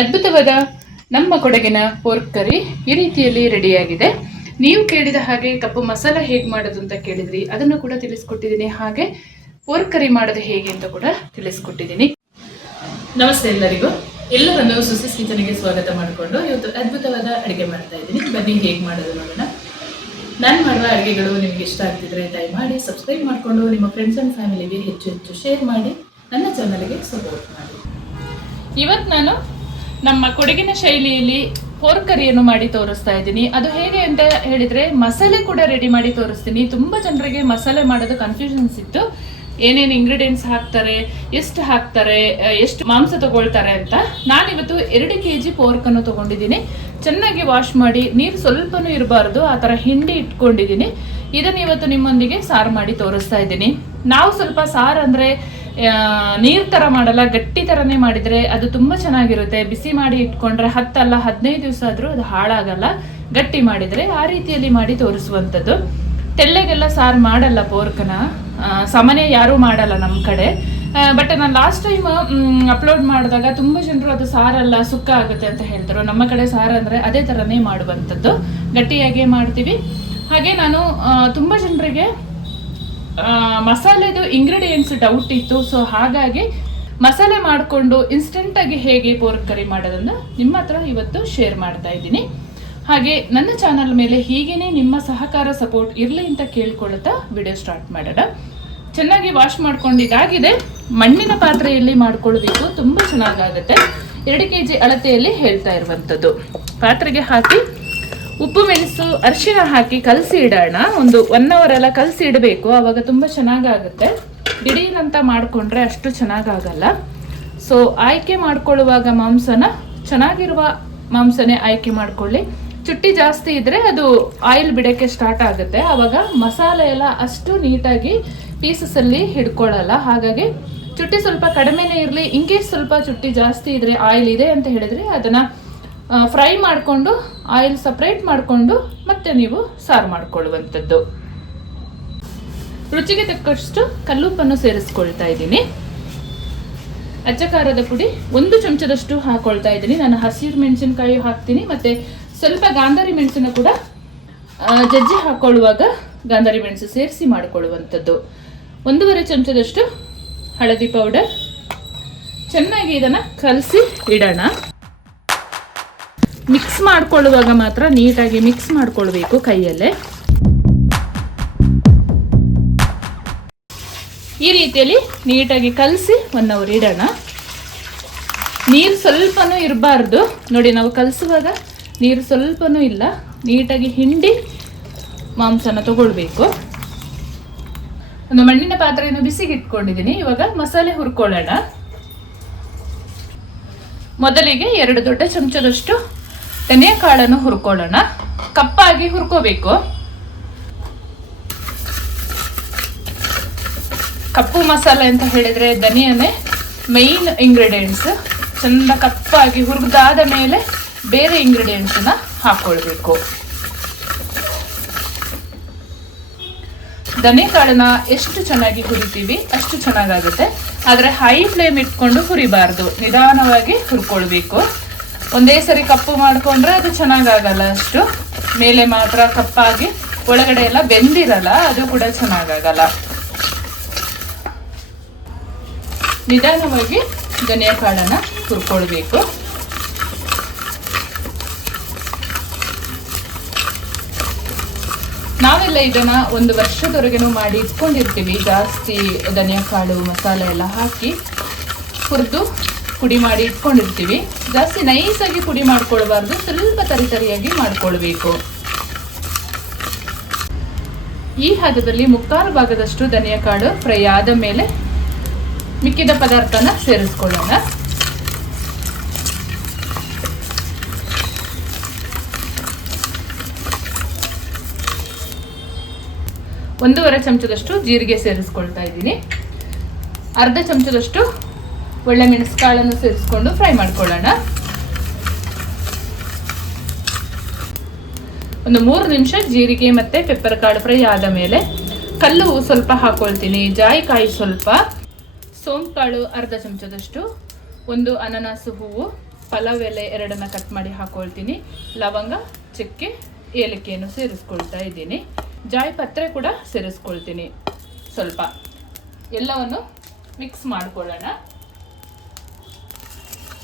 ಅದ್ಭುತವಾದ ನಮ್ಮ ಕೊಡಗಿನ ಪೋರ್ಕ್ ಕರಿ ಈ ರೀತಿಯಲ್ಲಿ ರೆಡಿಯಾಗಿದೆ. ನೀವು ಕೇಳಿದ ಹಾಗೆ ಕಪ್ಪು ಮಸಾಲ ಹೇಗೆ ಮಾಡೋದು ಅಂತ ಕೇಳಿದ್ರಿ, ಅದನ್ನು ಕೂಡ ತಿಳಿಸ್ಕೊಟ್ಟಿದ್ದೀನಿ. ಹಾಗೆ ಪೋರ್ಕ್ ಕರಿ ಮಾಡೋದು ಹೇಗೆ ಅಂತ ಕೂಡ ತಿಳಿಸ್ಕೊಟ್ಟಿದ್ದೀನಿ. ನಮಸ್ತೆ ಎಲ್ಲರಿಗೂ, ಎಲ್ಲರನ್ನು ಸುಸಿಸ್ ಕಿಚನ್ಗೆ ಸ್ವಾಗತ ಮಾಡಿಕೊಂಡು ಇವತ್ತು ಅದ್ಭುತವಾದ ಅಡುಗೆ ಮಾಡ್ತಾ ಇದ್ದೀನಿ. ಬನ್ನಿ ಹೇಗೆ ಮಾಡೋದು ನೋಡೋಣ. ನಾನು ಮಾಡುವ ಅಡುಗೆಗಳು ನಿಮಗೆ ಇಷ್ಟ ಆಗ್ತಿದ್ರೆ ದಯಮಾಡಿ ಸಬ್ಸ್ಕ್ರೈಬ್ ಮಾಡಿಕೊಂಡು ನಿಮ್ಮ ಫ್ರೆಂಡ್ಸ್ ಆ್ಯಂಡ್ ಫ್ಯಾಮಿಲಿಗೆ ಹೆಚ್ಚು ಹೆಚ್ಚು ಶೇರ್ ಮಾಡಿ, ನನ್ನ ಚಾನಲ್ಗೆ ಸಪೋರ್ಟ್ ಮಾಡಿ. ಇವತ್ತು ನಾನು ನಮ್ಮ ಕೊಡಗಿನ ಶೈಲಿಯಲ್ಲಿ ಪೋರ್ಕ್ ಕರಿಯನ್ನು ಮಾಡಿ ತೋರಿಸ್ತಾ ಇದ್ದೀನಿ. ಅದು ಹೇಗೆ ಅಂತ ಹೇಳಿದ್ರೆ ಮಸಾಲೆ ಕೂಡ ರೆಡಿ ಮಾಡಿ ತೋರಿಸ್ತೀನಿ. ತುಂಬ ಜನರಿಗೆ ಮಸಾಲೆ ಮಾಡೋದು ಕನ್ಫ್ಯೂಷನ್ಸ್ ಇತ್ತು, ಏನೇನು ಇಂಗ್ರೀಡಿಯೆಂಟ್ಸ್ ಹಾಕ್ತಾರೆ, ಎಷ್ಟು ಹಾಕ್ತಾರೆ, ಎಷ್ಟು ಮಾಂಸ ತಗೊಳ್ತಾರೆ ಅಂತ. ನಾನಿವತ್ತು 2 kg ಪೋರ್ಕನ್ನು ತಗೊಂಡಿದ್ದೀನಿ. ಚೆನ್ನಾಗಿ ವಾಶ್ ಮಾಡಿ, ನೀರು ಸ್ವಲ್ಪನೂ ಇರಬಾರ್ದು, ಆ ಥರ ಹಿಂಡಿ ಇಟ್ಕೊಂಡಿದ್ದೀನಿ. ಇದನ್ನು ಇವತ್ತು ನಿಮ್ಮೊಂದಿಗೆ ಸಾರು ಮಾಡಿ ತೋರಿಸ್ತಾ ಇದ್ದೀನಿ. ನಾವು ಸ್ವಲ್ಪ ಸಾರು ಅಂದರೆ ನೀರು ಥರ ಮಾಡಲ್ಲ, ಗಟ್ಟಿ ಥರನೇ ಮಾಡಿದರೆ ಅದು ತುಂಬ ಚೆನ್ನಾಗಿರುತ್ತೆ. ಬಿಸಿ ಮಾಡಿ ಇಟ್ಕೊಂಡ್ರೆ 10 ಅಲ್ಲ 15 ದಿವಸ ಆದರೂ ಅದು ಹಾಳಾಗಲ್ಲ. ಗಟ್ಟಿ ಮಾಡಿದರೆ ಆ ರೀತಿಯಲ್ಲಿ ಮಾಡಿ ತೋರಿಸುವಂಥದ್ದು. ತೆಳ್ಳೆಗೆಲ್ಲ ಸಾರು ಮಾಡಲ್ಲ ಪೋರ್ಕನ, ಸಾಮಾನ್ಯ ಯಾರೂ ಮಾಡಲ್ಲ ನಮ್ಮ ಕಡೆ. ಬಟ್ ನಾನು ಲಾಸ್ಟ್ ಟೈಮ್ ಅಪ್ಲೋಡ್ ಮಾಡಿದಾಗ ತುಂಬ ಜನರು ಅದು ಸಾರಲ್ಲ ಸುಕ್ಕ ಆಗುತ್ತೆ ಅಂತ ಹೇಳ್ತಾರೆ. ನಮ್ಮ ಕಡೆ ಸಾರು ಅಂದರೆ ಅದೇ ಥರನೇ ಮಾಡುವಂಥದ್ದು, ಗಟ್ಟಿಯಾಗೇ ಮಾಡ್ತೀವಿ. ಹಾಗೆ ನಾನು ತುಂಬ ಜನರಿಗೆ ಮಸಾಲೆದು ಇಂಗ್ರೀಡಿಯೆಂಟ್ಸ್ ಡೌಟ್ ಇತ್ತು. ಸೊ ಹಾಗಾಗಿ ಮಸಾಲೆ ಮಾಡಿಕೊಂಡು ಇನ್ಸ್ಟೆಂಟಾಗಿ ಹೇಗೆ ಪೋರ್ಕ್ ಕರಿ ಮಾಡೋದನ್ನು ನಿಮ್ಮ ಹತ್ರ ಇವತ್ತು ಶೇರ್ ಮಾಡ್ತಾ ಇದ್ದೀನಿ. ಹಾಗೆ ನನ್ನ ಚಾನಲ್ ಮೇಲೆ ಹೀಗೇನೆ ನಿಮ್ಮ ಸಹಕಾರ ಸಪೋರ್ಟ್ ಇರಲಿ ಅಂತ ಕೇಳ್ಕೊಳ್ತಾ ವಿಡಿಯೋ ಸ್ಟಾರ್ಟ್ ಮಾಡೋಣ. ಚೆನ್ನಾಗಿ ವಾಶ್ ಮಾಡ್ಕೊಂಡಿದ್ದಾಗಿದೆ. ಮಣ್ಣಿನ ಪಾತ್ರೆಯಲ್ಲಿ ಮಾಡ್ಕೊಳ್ಬೇಕು, ತುಂಬ ಚೆನ್ನಾಗಾಗುತ್ತೆ. 2 kg ಅಳತೆಯಲ್ಲಿ ಹೇಳ್ತಾ ಇರುವಂಥದ್ದು. ಪಾತ್ರೆಗೆ ಹಾಕಿ ಉಪ್ಪು ಮೆಣಸು ಅರಿಶಿನ ಹಾಕಿ ಕಲಸಿ ಇಡೋಣ. ಒಂದು 1 hour ಎಲ್ಲ ಕಲಸಿ ಇಡಬೇಕು, ಆವಾಗ ತುಂಬ ಚೆನ್ನಾಗಾಗುತ್ತೆ. ದಿಢೀರಂತ ಮಾಡಿಕೊಂಡ್ರೆ ಅಷ್ಟು ಚೆನ್ನಾಗಾಗಲ್ಲ. ಸೊ ಆಯ್ಕೆ ಮಾಡ್ಕೊಳ್ಳುವಾಗ ಮಾಂಸನ ಚೆನ್ನಾಗಿರುವ ಮಾಂಸನೇ ಆಯ್ಕೆ ಮಾಡ್ಕೊಳ್ಳಿ. ಚುಟ್ಟಿ ಜಾಸ್ತಿ ಇದ್ದರೆ ಅದು ಆಯಿಲ್ ಬಿಡೋಕ್ಕೆ ಸ್ಟಾರ್ಟ್ ಆಗುತ್ತೆ, ಆವಾಗ ಮಸಾಲೆ ಎಲ್ಲ ಅಷ್ಟು ನೀಟಾಗಿ ಪೀಸಸಲ್ಲಿ ಹಿಡ್ಕೊಳ್ಳಲ್ಲ. ಹಾಗಾಗಿ ಚುಟ್ಟಿ ಸ್ವಲ್ಪ ಕಡಿಮೆನೇ ಇರಲಿ. ಇನ್ಕೇಸ್ ಸ್ವಲ್ಪ ಚುಟ್ಟಿ ಜಾಸ್ತಿ ಇದ್ದರೆ, ಆಯಿಲ್ ಇದೆ ಅಂತ ಹೇಳಿದರೆ ಅದನ್ನು ಫ್ರೈ ಮಾಡಿಕೊಂಡು ಆಯಿಲ್ ಸಪ್ರೇಟ್ ಮಾಡಿಕೊಂಡು ಮತ್ತೆ ನೀವು ಸಾರು ಮಾಡಿಕೊಳ್ಳುವಂಥದ್ದು. ರುಚಿಗೆ ತಕ್ಕಷ್ಟು ಕಲ್ಲುಪ್ಪನ್ನು ಸೇರಿಸ್ಕೊಳ್ತಾ ಇದ್ದೀನಿ. ಅಚ್ಚ ಖಾರದ ಪುಡಿ 1 ಚಮಚದಷ್ಟು ಹಾಕೊಳ್ತಾ ಇದ್ದೀನಿ. ನಾನು ಹಸಿರು ಮೆಣಸಿನಕಾಯಿ ಹಾಕ್ತೀನಿ, ಮತ್ತು ಸ್ವಲ್ಪ ಗಾಂಧಾರಿ ಮೆಣಸನ್ನು ಕೂಡ ಜಜ್ಜಿ ಹಾಕೊಳ್ಳುವಾಗ ಗಾಂಧಾರಿ ಮೆಣಸು ಸೇರಿಸಿ ಮಾಡಿಕೊಳ್ಳುವಂಥದ್ದು. 1.5 ಚಮಚದಷ್ಟು ಹಳದಿ ಪೌಡರ್. ಚೆನ್ನಾಗಿ ಇದನ್ನು ಕಲಸಿ ಇಡೋಣ. ಮಿಕ್ಸ್ ಮಾಡ್ಕೊಳ್ಳುವಾಗ ಮಾತ್ರ ನೀಟಾಗಿ ಮಿಕ್ಸ್ ಮಾಡ್ಕೊಳ್ಬೇಕು ಕೈಯಲ್ಲೇ. ಈ ರೀತಿಯಲ್ಲಿ ನೀಟಾಗಿ ಕಲಸಿ 1 hour ಇಡೋಣ. ನೀರು ಸ್ವಲ್ಪನೂ ಇರಬಾರ್ದು ನೋಡಿ, ನಾವು ಕಲಸುವಾಗ ನೀರು ಸ್ವಲ್ಪನೂ ಇಲ್ಲ. ನೀಟಾಗಿ ಹಿಂಡಿ ಮಾಂಸನ ತಗೊಳ್ಬೇಕು. ಒಂದು ಮಣ್ಣಿನ ಪಾತ್ರೆಯನ್ನು ಬಿಸಿಗೆ ಇಟ್ಕೊಂಡಿದ್ದೀನಿ. ಇವಾಗ ಮಸಾಲೆ ಹುರ್ಕೊಳ್ಳೋಣ. ಮೊದಲಿಗೆ 2 ದೊಡ್ಡ ಚಮಚದಷ್ಟು ಧನಿಯಾ ಕಾಳನ್ನು ಹುರ್ಕೊಳ್ಳೋಣ. ಕಪ್ಪಾಗಿ ಹುರ್ಕೋಬೇಕು. ಕಪ್ಪು ಮಸಾಲೆ ಅಂತ ಹೇಳಿದರೆ ಧನಿಯಾನೇ ಮೈನ್ ಇಂಗ್ರೀಡಿಯೆಂಟ್ಸ್. ಚೆಂದ ಕಪ್ಪಾಗಿ ಹುರಿದಾದ ಮೇಲೆ ಬೇರೆ ಇಂಗ್ರೀಡಿಯೆಂಟ್ಸನ್ನ ಹಾಕ್ಕೊಳ್ಬೇಕು. ಧನಿಯಾ ಕಾಳನ್ನ ಎಷ್ಟು ಚೆನ್ನಾಗಿ ಹುರಿತೀವಿ ಅಷ್ಟು ಚೆನ್ನಾಗಾಗುತ್ತೆ. ಆದರೆ ಹೈ ಫ್ಲೇಮ್ ಇಟ್ಕೊಂಡು ಹುರಿಬಾರ್ದು, ನಿಧಾನವಾಗಿ ಹುರ್ಕೊಳ್ಬೇಕು. ಒಂದೇ ಸರಿ ಕಪ್ಪು ಮಾಡಿಕೊಂಡ್ರೆ ಅದು ಚೆನ್ನಾಗಾಗಲ್ಲ. ಅಷ್ಟು ಮೇಲೆ ಮಾತ್ರ ಕಪ್ಪಾಗಿ ಒಳಗಡೆ ಎಲ್ಲ ಬೆಂದಿರಲ್ಲ, ಅದು ಕೂಡ ಚೆನ್ನಾಗಾಗಲ್ಲ. ನಿಧಾನವಾಗಿ ಧನಿಯಾ ಕಾಳನ್ನ ಹುರ್ಕೊಳ್ಬೇಕು. ನಾವೆಲ್ಲ ಇದನ್ನ 1 ವರ್ಷದವರೆಗೂ ಮಾಡಿ ಇಟ್ಕೊಂಡಿರ್ತೀವಿ. ಜಾಸ್ತಿ ಧನಿಯಾ ಕಾಳು ಮಸಾಲೆ ಎಲ್ಲ ಹಾಕಿ ಹುರಿದು ಪುಡಿ ಮಾಡಿ ಇಟ್ಕೊಂಡಿರ್ತೀವಿ. ಜಾಸ್ತಿ ನೈಸಾಗಿ ಪುಡಿ ಮಾಡ್ಕೊಳ್ಬಾರ್ದು, ಸ್ವಲ್ಪ ತರಿತರಿಯಾಗಿ ಮಾಡ್ಕೊಳ್ಬೇಕು. ಈ ಹದದಲ್ಲಿ 3/4 ಭಾಗದಷ್ಟು ಧನಿಯಾ ಕಾಳು ಫ್ರೈ ಆದ ಮೇಲೆ ಮಿಕ್ಕಿದ ಪದಾರ್ಥನ ಸೇರಿಸ್ಕೊಳ್ಳೋಣ. ಒಂದೂವರೆ ಚಮಚದಷ್ಟು ಜೀರಿಗೆ ಸೇರಿಸ್ಕೊಳ್ತಾ ಇದ್ದೀನಿ. ಅರ್ಧ ಚಮಚದಷ್ಟು ಒಳ್ಳೆ ಮೆಣಸು ಕಾಳನ್ನು ಸೇರಿಸ್ಕೊಂಡು ಫ್ರೈ ಮಾಡ್ಕೊಳ್ಳೋಣ. ಒಂದು 3 ನಿಮಿಷ ಜೀರಿಗೆ ಮತ್ತು ಪೆಪ್ಪರ್ ಕಾಳು ಫ್ರೈ ಆದ ಮೇಲೆ ಕಲ್ಲು ಸ್ವಲ್ಪ ಹಾಕೊಳ್ತೀನಿ, ಜಾಯಿಕಾಯಿ ಸ್ವಲ್ಪ, ಸೋಂಪು ಕಾಳು ಅರ್ಧ ಚಮಚದಷ್ಟು, ಒಂದು ಅನಾನಸು ಹೂವು, ಪಲಾವ್ ಎಲೆ 2 ಕಟ್ ಮಾಡಿ ಹಾಕೊಳ್ತೀನಿ. ಲವಂಗ, ಚಕ್ಕೆ, ಏಲಕ್ಕಿಯನ್ನು ಸೇರಿಸ್ಕೊಳ್ತಾ ಇದ್ದೀನಿ. ಜಾಯಿಪತ್ರೆ ಕೂಡ ಸೇರಿಸ್ಕೊಳ್ತೀನಿ. ಸ್ವಲ್ಪ ಎಲ್ಲವನ್ನು ಮಿಕ್ಸ್ ಮಾಡ್ಕೊಳ್ಳೋಣ.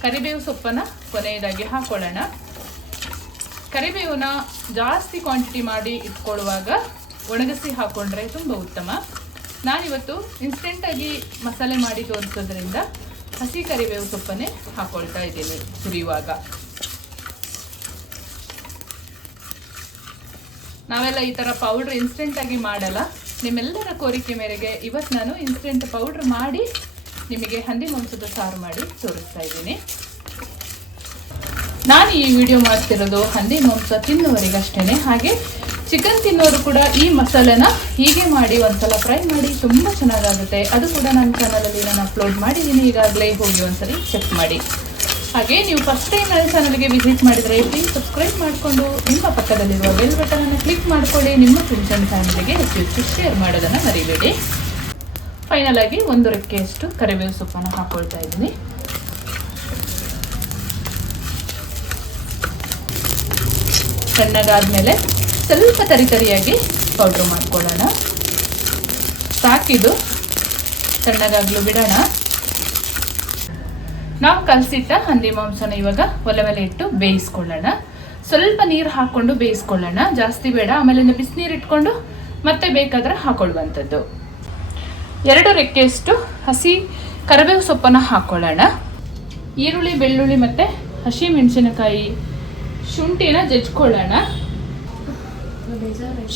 ಕರಿಬೇವು ಸೊಪ್ಪನ್ನು ಕೊನೆಯದಾಗಿ ಹಾಕೊಳ್ಳೋಣ. ಕರಿಬೇವನ್ನ ಜಾಸ್ತಿ ಕ್ವಾಂಟಿಟಿ ಮಾಡಿ ಇಟ್ಕೊಳ್ಳುವಾಗ ಒಣಗಿಸಿ ಹಾಕೊಂಡ್ರೆ ತುಂಬ ಉತ್ತಮ. ನಾನಿವತ್ತು ಇನ್ಸ್ಟೆಂಟಾಗಿ ಮಸಾಲೆ ಮಾಡಿ ತೋರಿಸೋದ್ರಿಂದ ಹಸಿ ಕರಿಬೇವು ಸೊಪ್ಪನ್ನೇ ಹಾಕೊಳ್ತಾ ಇದ್ದೀನಿ ಹುರಿಯುವಾಗ. ನಾವೆಲ್ಲ ಈ ಥರ ಪೌಡ್ರ್ ಇನ್ಸ್ಟೆಂಟಾಗಿ ಮಾಡಲ್ಲ. ನಿಮ್ಮೆಲ್ಲರ ಕೋರಿಕೆ ಮೇರೆಗೆ ಇವತ್ತು ನಾನು ಇನ್ಸ್ಟೆಂಟ್ ಪೌಡ್ರ್ ಮಾಡಿ ನಿಮಗೆ ಹಂದಿ ಮಾಂಸದ ಸಾರು ಮಾಡಿ ತೋರಿಸ್ತಾ ಇದ್ದೀನಿ. ನಾನು ಈ ವಿಡಿಯೋ ಮಾಡ್ತಿರೋದು ಹಂದಿ ಮಾಂಸ ತಿನ್ನುವರಿಗಷ್ಟೇ. ಹಾಗೆ ಚಿಕನ್ ತಿನ್ನೋರು ಕೂಡ ಈ ಮಸಾಲೆನ ಹೀಗೆ ಮಾಡಿ ಒಂದ್ಸಲ ಫ್ರೈ ಮಾಡಿ ತುಂಬ ಚೆನ್ನಾಗಾಗುತ್ತೆ. ಅದು ಕೂಡ ನನ್ನ ಚಾನಲಲ್ಲಿ ನಾನು ಅಪ್ಲೋಡ್ ಮಾಡಿದ್ದೀನಿ ಈಗಾಗಲೇ, ಹೋಗಿ ಒಂದ್ಸರಿ ಚೆಕ್ ಮಾಡಿ. ಹಾಗೆ ನೀವು ಫಸ್ಟ್ ಟೈಮ್ ನನ್ನ ಚಾನಲ್ಗೆ ವಿಸಿಟ್ ಮಾಡಿದರೆ ಪ್ಲೀಸ್ ಸಬ್ಸ್ಕ್ರೈಬ್ ಮಾಡಿಕೊಂಡು ನಿಮ್ಮ ಪಕ್ಕದಲ್ಲಿರುವ ಬೆಲ್ ಬಟನನ್ನು ಕ್ಲಿಕ್ ಮಾಡ್ಕೊಳ್ಳಿ. ನಿಮ್ಮ ಫ್ರೆಂಡ್ಸ್ ಆ್ಯಂಡ್ ಫ್ಯಾಮಿಲಿಗೆ ಹೆಚ್ಚು ಶೇರ್ ಮಾಡೋದನ್ನು ಮರಿಬೇಡಿ. ಫೈನಲ್ ಆಗಿ 1 ರೆಕ್ಕೆಯಷ್ಟು ಕರಿಬೇವು ಸೊಪ್ಪನ್ನು ಹಾಕೊಳ್ತಾ ಇದ್ದೀನಿ. ಸಣ್ಣಗಾದ್ಮೇಲೆ ಸ್ವಲ್ಪ ತರಿಯಾಗಿ ಪೌಡ್ರ್ ಮಾಡ್ಕೊಳ್ಳೋಣ. ಸಾಕಿದು ಸಣ್ಣಗಾಗಲು ಬಿಡೋಣ. ನಾವು ಕಲಸಿಟ್ಟ ಹಂದಿ ಮಾಂಸನ ಇವಾಗ ಒಲೆ ಮೇಲೆ ಇಟ್ಟು ಬೇಯಿಸ್ಕೊಳ್ಳೋಣ. ಸ್ವಲ್ಪ ನೀರು ಹಾಕ್ಕೊಂಡು ಬೇಯಿಸ್ಕೊಳ್ಳೋಣ, ಜಾಸ್ತಿ ಬೇಡ. ಆಮೇಲೆ ಬಿಸಿನೀರು ಇಟ್ಕೊಂಡು ಮತ್ತೆ ಬೇಕಾದ್ರೆ ಹಾಕೊಳ್ಳುವಂಥದ್ದು. 2 ರೆಕ್ಕೆಯಷ್ಟು ಹಸಿ ಕರಿಬೇವು ಸೊಪ್ಪನ್ನು ಹಾಕ್ಕೊಳ್ಳೋಣ. ಈರುಳ್ಳಿ, ಬೆಳ್ಳುಳ್ಳಿ ಮತ್ತು ಹಸಿ ಮೆಣಸಿನಕಾಯಿ, ಶುಂಠಿನ ಜಜ್ಕೊಳ್ಳೋಣ.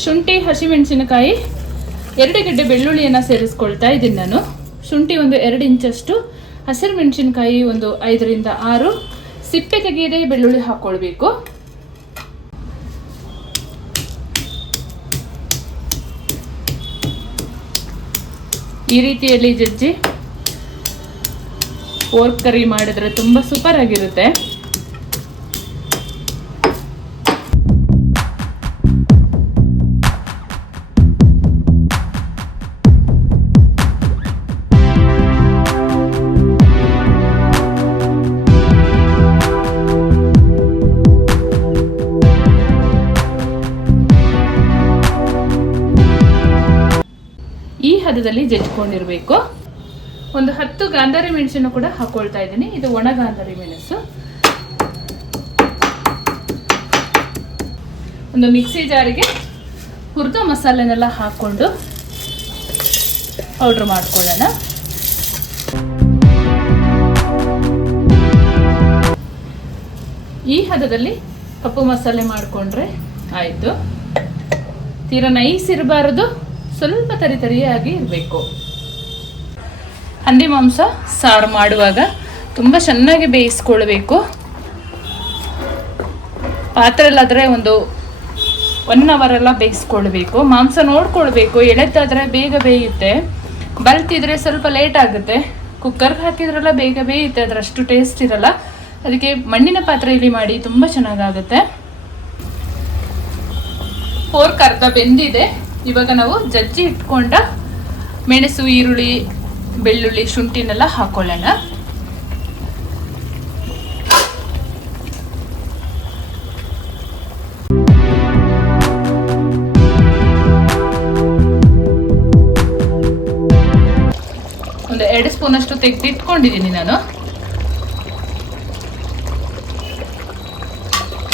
ಶುಂಠಿ, ಹಸಿಮೆಣಸಿನಕಾಯಿ, 2 ಗೆಡ್ಡೆ ಬೆಳ್ಳುಳ್ಳಿಯನ್ನು ಸೇರಿಸ್ಕೊಳ್ತಾ ಇದ್ದೀನಿ ನಾನು. ಶುಂಠಿ ಒಂದು 2 ಇಂಚಷ್ಟು, ಹಸಿರು ಮೆಣಸಿನಕಾಯಿ ಒಂದು 5 ರಿಂದ 6, ಸಿಪ್ಪೆ ತೆಗೆಯದೆ ಬೆಳ್ಳುಳ್ಳಿ ಹಾಕ್ಕೊಳ್ಬೇಕು. ಈ ರೀತಿಯಲ್ಲಿ ಜಜ್ಜಿ ಪೋರ್ಕ್ ಕರಿ ಮಾಡಿದ್ರೆ ತುಂಬ ಸೂಪರ್ ಆಗಿರುತ್ತೆ. ಈ ಹದದಲ್ಲಿ ಜಜ್ಕೊಂಡಿರಬೇಕು. ಒಂದು 10 ಗಾಂಧಾರಿ ಮೆಣಸನ್ನು ಕೂಡ ಹಾಕೊಳ್ತಾ ಇದ್ದೀನಿ. ಇದು ಒಣ ಗಾಂಧಾರಿ ಮೆಣಸು. ಒಂದು ಮಿಕ್ಸಿ ಜಾರಿಗೆ ಹುರಿದ ಮಸಾಲೆನೆಲ್ಲ ಹಾಕೊಂಡು ಪೌಡ್ರ್ ಮಾಡ್ಕೊಳ್ಳೋಣ. ಈ ಹದದಲ್ಲಿ ಕಪ್ಪು ಮಸಾಲೆ ಮಾಡಿಕೊಂಡ್ರೆ ಆಯಿತು. ತೀರಾ ನೈಸ್ ಇರಬಾರದು, ಸ್ವಲ್ಪ ತರಿಯಾಗಿ ಇರಬೇಕು. ಹಂದಿ ಮಾಂಸ ಸಾರು ಮಾಡುವಾಗ ತುಂಬ ಚೆನ್ನಾಗಿ ಬೇಯಿಸ್ಕೊಳ್ಬೇಕು. ಪಾತ್ರೆಯಲ್ಲಾದರೆ ಒಂದು 1 ಅವರ್ ಎಲ್ಲ ಬೇಯಿಸ್ಕೊಳ್ಬೇಕು. ಮಾಂಸ ನೋಡ್ಕೊಳ್ಬೇಕು, ಎಳೆದಾದರೆ ಬೇಗ ಬೇಯುತ್ತೆ, ಬಲ್ತಿದ್ರೆ ಸ್ವಲ್ಪ ಲೇಟ್ ಆಗುತ್ತೆ. ಕುಕ್ಕರ್ಗೆ ಹಾಕಿದ್ರೆಲ್ಲ ಬೇಗ ಬೇಯುತ್ತೆ, ಅದರಷ್ಟು ಟೇಸ್ಟ್ ಇರಲ್ಲ. ಅದಕ್ಕೆ ಮಣ್ಣಿನ ಪಾತ್ರೆಯಲ್ಲಿ ಮಾಡಿ ತುಂಬ ಚೆನ್ನಾಗಾಗುತ್ತೆ. ಪೋರ್ಕ್ ಅರ್ಧ ಬೆಂದಿದೆ. ಇವಾಗ ನಾವು ಜಜ್ಜಿ ಇಟ್ಕೊಂಡ ಮೆಣಸು, ಈರುಳ್ಳಿ, ಬೆಳ್ಳುಳ್ಳಿ, ಶುಂಠಿನೆಲ್ಲ ಹಾಕೊಳ್ಳೋಣ. ಒಂದು 2 ಸ್ಪೂನಷ್ಟು ತೆಗೆದಿಟ್ಕೊಂಡಿದ್ದೀನಿ ನಾನು.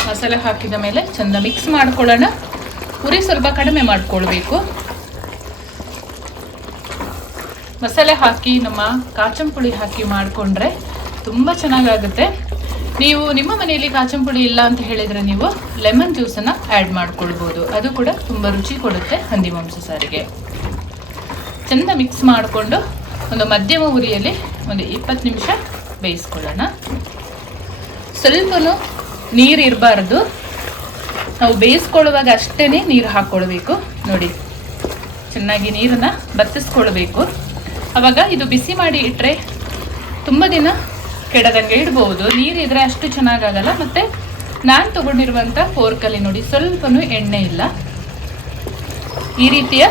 ಮಸಾಲೆ ಹಾಕಿದ ಮೇಲೆ ಚಂದ ಮಿಕ್ಸ್ ಮಾಡ್ಕೊಳ್ಳೋಣ. ಉರಿ ಸ್ವಲ್ಪ ಕಡಿಮೆ ಮಾಡ್ಕೊಳ್ಬೇಕು. ಮಸಾಲೆ ಹಾಕಿ ನಮ್ಮ ಕಾಚಂಪುಳಿ ಹಾಕಿ ಮಾಡಿಕೊಂಡ್ರೆ ತುಂಬ ಚೆನ್ನಾಗಾಗುತ್ತೆ. ನೀವು ನಿಮ್ಮ ಮನೆಯಲ್ಲಿ ಕಾಚಂಪುಳಿ ಇಲ್ಲ ಅಂತ ಹೇಳಿದರೆ ನೀವು ಲೆಮನ್ ಜ್ಯೂಸನ್ನು ಆ್ಯಡ್ ಮಾಡ್ಕೊಳ್ಬೋದು. ಅದು ಕೂಡ ತುಂಬ ರುಚಿ ಕೊಡುತ್ತೆ ಹಂದಿ ಮಾಂಸ ಸಾರಿಗೆ. ಚೆಂದ ಮಿಕ್ಸ್ ಮಾಡಿಕೊಂಡು ಒಂದು ಮಧ್ಯಮ ಉರಿಯಲ್ಲಿ ಒಂದು 20 ನಿಮಿಷ ಬೇಯಿಸ್ಕೊಳ್ಳೋಣ. ಸ್ವಲ್ಪನೂ ನೀರು ಇರಬಾರ್ದು. ನಾವು ಬೇಯಿಸ್ಕೊಳ್ಳುವಾಗ ಅಷ್ಟೇ ನೀರು ಹಾಕ್ಕೊಳ್ಬೇಕು. ನೋಡಿ, ಚೆನ್ನಾಗಿ ನೀರನ್ನು ಬತ್ತಿಸ್ಕೊಳ್ಬೇಕು. ಆವಾಗ ಇದು ಬಿಸಿ ಮಾಡಿ ಇಟ್ಟರೆ ತುಂಬ ದಿನ ಕೆಡದಂಗೆ ಇಡ್ಬೋದು. ನೀರಿದ್ರೆ ಅಷ್ಟು ಚೆನ್ನಾಗಾಗಲ್ಲ. ಮತ್ತು ನಾನು ತಗೊಂಡಿರುವಂಥ ಪೋರ್ಕಲ್ಲಿ ನೋಡಿ ಸ್ವಲ್ಪನೂ ಎಣ್ಣೆ ಇಲ್ಲ. ಈ ರೀತಿಯ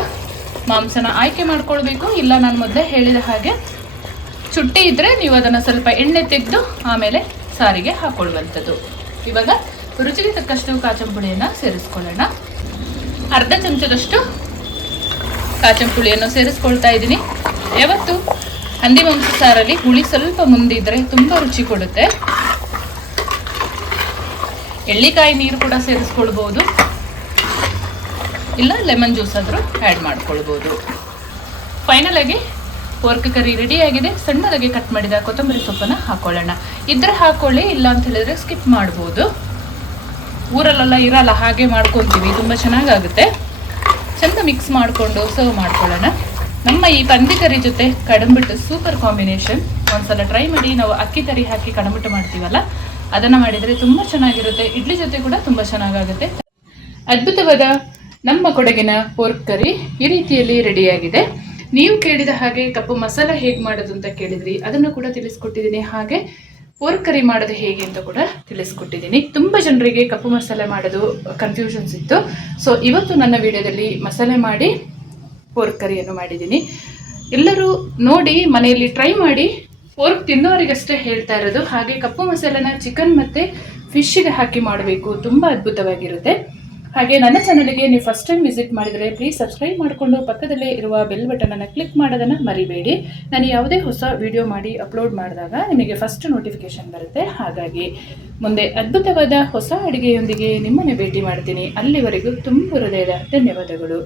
ಮಾಂಸನ ಆಯ್ಕೆ ಮಾಡ್ಕೊಳ್ಬೇಕು. ಇಲ್ಲ, ನಾನು ಮೊದಲೇ ಹೇಳಿದ ಹಾಗೆ ಚುಟ್ಟಿ ಇದ್ದರೆ ನೀವು ಅದನ್ನು ಸ್ವಲ್ಪ ಎಣ್ಣೆ ತೆಗೆದು ಆಮೇಲೆ ಸಾರಿಗೆ ಹಾಕೊಳ್ಳುವಂಥದ್ದು. ಇವಾಗ ರುಚಿಗೆ ತಕ್ಕಷ್ಟು ಕಾಚಂಪುಳಿಯನ್ನು ಸೇರಿಸ್ಕೊಳ್ಳೋಣ. ಅರ್ಧ ಚಮಚದಷ್ಟು ಕಾಚಂಪುಳಿಯನ್ನು ಸೇರಿಸ್ಕೊಳ್ತಾ ಇದ್ದೀನಿ. ಯಾವತ್ತು ಹಂದಿ ಮಾಂಸ ಸಾರಲ್ಲಿ ಹುಳಿ ಸ್ವಲ್ಪ ಮುಂದಿದ್ರೆ ತುಂಬ ರುಚಿ ಕೊಡುತ್ತೆ. ಎಳ್ಳಿಕಾಯಿ ನೀರು ಕೂಡ ಸೇರಿಸ್ಕೊಳ್ಬೋದು, ಇಲ್ಲ ಲೆಮನ್ ಜ್ಯೂಸ್ ಆದರೂ ಆ್ಯಡ್ ಮಾಡ್ಕೊಳ್ಬೋದು. ಫೈನಲ್ ಆಗಿ ಪೋರ್ಕ್ ಕರಿ ರೆಡಿಯಾಗಿದೆ. ಸಣ್ಣದಾಗಿ ಕಟ್ ಮಾಡಿದ ಕೊತ್ತಂಬರಿ ಸೊಪ್ಪನ್ನು ಹಾಕೊಳ್ಳೋಣ. ಇದ್ರೆ ಹಾಕೊಳ್ಳಿ, ಇಲ್ಲ ಅಂತ ಹೇಳಿದ್ರೆ ಸ್ಕಿಪ್ ಮಾಡ್ಬೋದು. ಊರಲ್ಲೆಲ್ಲ ಇರಲ್ಲ, ಹಾಗೆ ಮಾಡ್ಕೊತೀವಿ, ತುಂಬ ಚೆನ್ನಾಗಾಗುತ್ತೆ. ಚೆಂದ ಮಿಕ್ಸ್ ಮಾಡಿಕೊಂಡು ಸರ್ವ್ ಮಾಡ್ಕೊಳ್ಳೋಣ. ನಮ್ಮ ಈ ಪಂದಿ ಕರಿ ಜೊತೆ ಕಡಂಬಿಟ್ಟು ಸೂಪರ್ ಕಾಂಬಿನೇಷನ್. ಒಂದ್ಸಲ ಟ್ರೈ ಮಾಡಿ. ನಾವು ಅಕ್ಕಿ ತರಿ ಹಾಕಿ ಕಡಂಬಿಟ್ಟು ಮಾಡ್ತೀವಲ್ಲ, ಅದನ್ನು ಮಾಡಿದರೆ ತುಂಬ ಚೆನ್ನಾಗಿರುತ್ತೆ. ಇಡ್ಲಿ ಜೊತೆ ಕೂಡ ತುಂಬ ಚೆನ್ನಾಗಾಗುತ್ತೆ. ಅದ್ಭುತವಾದ ನಮ್ಮ ಕೊಡಗಿನ ಪೋರ್ಕ್ ಕರಿ ಈ ರೀತಿಯಲ್ಲಿ ರೆಡಿಯಾಗಿದೆ. ನೀವು ಕೇಳಿದ ಹಾಗೆ ಕಪ್ಪು ಮಸಾಲ ಹೇಗೆ ಮಾಡೋದು ಅಂತ ಕೇಳಿದ್ರಿ, ಅದನ್ನು ಕೂಡ ತಿಳಿಸ್ಕೊಟ್ಟಿದ್ದೀನಿ. ಹಾಗೆ ಪೋರ್ಕ್ ಕರಿ ಮಾಡೋದು ಹೇಗೆ ಅಂತ ಕೂಡ ತಿಳಿಸ್ಕೊಟ್ಟಿದ್ದೀನಿ. ತುಂಬ ಜನರಿಗೆ ಕಪ್ಪು ಮಸಾಲೆ ಮಾಡೋದು ಕನ್ಫ್ಯೂಷನ್ಸ್ ಇತ್ತು. ಸೊ ಇವತ್ತು ನನ್ನ ವಿಡಿಯೋದಲ್ಲಿ ಮಸಾಲೆ ಮಾಡಿ ಪೋರ್ಕ್ ಕರಿಯನ್ನು ಮಾಡಿದ್ದೀನಿ. ಎಲ್ಲರೂ ನೋಡಿ ಮನೆಯಲ್ಲಿ ಟ್ರೈ ಮಾಡಿ. ಪೋರ್ಕ್ ತಿನ್ನೋರಿಗಷ್ಟೇ ಹೇಳ್ತಾ ಇರೋದು. ಹಾಗೆ ಕಪ್ಪು ಮಸಾಲೆನ ಚಿಕನ್ ಮತ್ತು ಫಿಶ್ಗೆ ಹಾಕಿ ಮಾಡಬೇಕು, ತುಂಬ ಅದ್ಭುತವಾಗಿರುತ್ತೆ. ಹಾಗೆ ನನ್ನ ಚಾನಲ್ಗೆ ನೀವು ಫಸ್ಟ್ ಟೈಮ್ ವಿಸಿಟ್ ಮಾಡಿದರೆ ಪ್ಲೀಸ್ ಸಬ್ಸ್ಕ್ರೈಬ್ ಮಾಡಿಕೊಂಡು ಪಕ್ಕದಲ್ಲೇ ಇರುವ ಬೆಲ್ ಬಟನನ್ನು ಕ್ಲಿಕ್ ಮಾಡೋದನ್ನು ಮರಿಬೇಡಿ. ನಾನು ಯಾವುದೇ ಹೊಸ ವಿಡಿಯೋ ಮಾಡಿ ಅಪ್ಲೋಡ್ ಮಾಡಿದಾಗ ನಿಮಗೆ ಫಸ್ಟ್ ನೋಟಿಫಿಕೇಶನ್ ಬರುತ್ತೆ. ಹಾಗಾಗಿ ಮುಂದೆ ಅದ್ಭುತವಾದ ಹೊಸ ಅಡುಗೆಯೊಂದಿಗೆ ನಿಮ್ಮನ್ನು ಭೇಟಿ ಮಾಡ್ತೀನಿ. ಅಲ್ಲಿವರೆಗೂ ತುಂಬ ಹೃದಯದ ಧನ್ಯವಾದಗಳು.